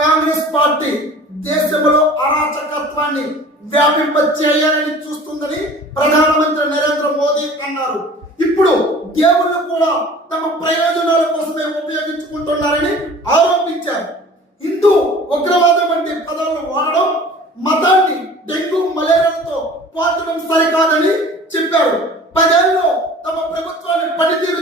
Congress party దేశంలో అరాచకత్వాన్ని వ్యాపింపచేయాలని చూస్తుందని ప్రధానమంత్రి నరేంద్ర మోదీ అన్నారు. ఇప్పుడు దేవుళ్ళు కూడా తమ ప్రయోజనాల కోసమే ఉపయోగించుకుంటున్నారని ఆరోపించారు. హిందూ ఉగ్రవాదం వంటి పదాలను వాడడం మతాన్ని డెంగ్యూ మలేరియాలతో పోల్చడం సరికాదని చెప్పారు. 10 ఏళ్లలో తమ ప్రభుత్వాన్ని పనితీరు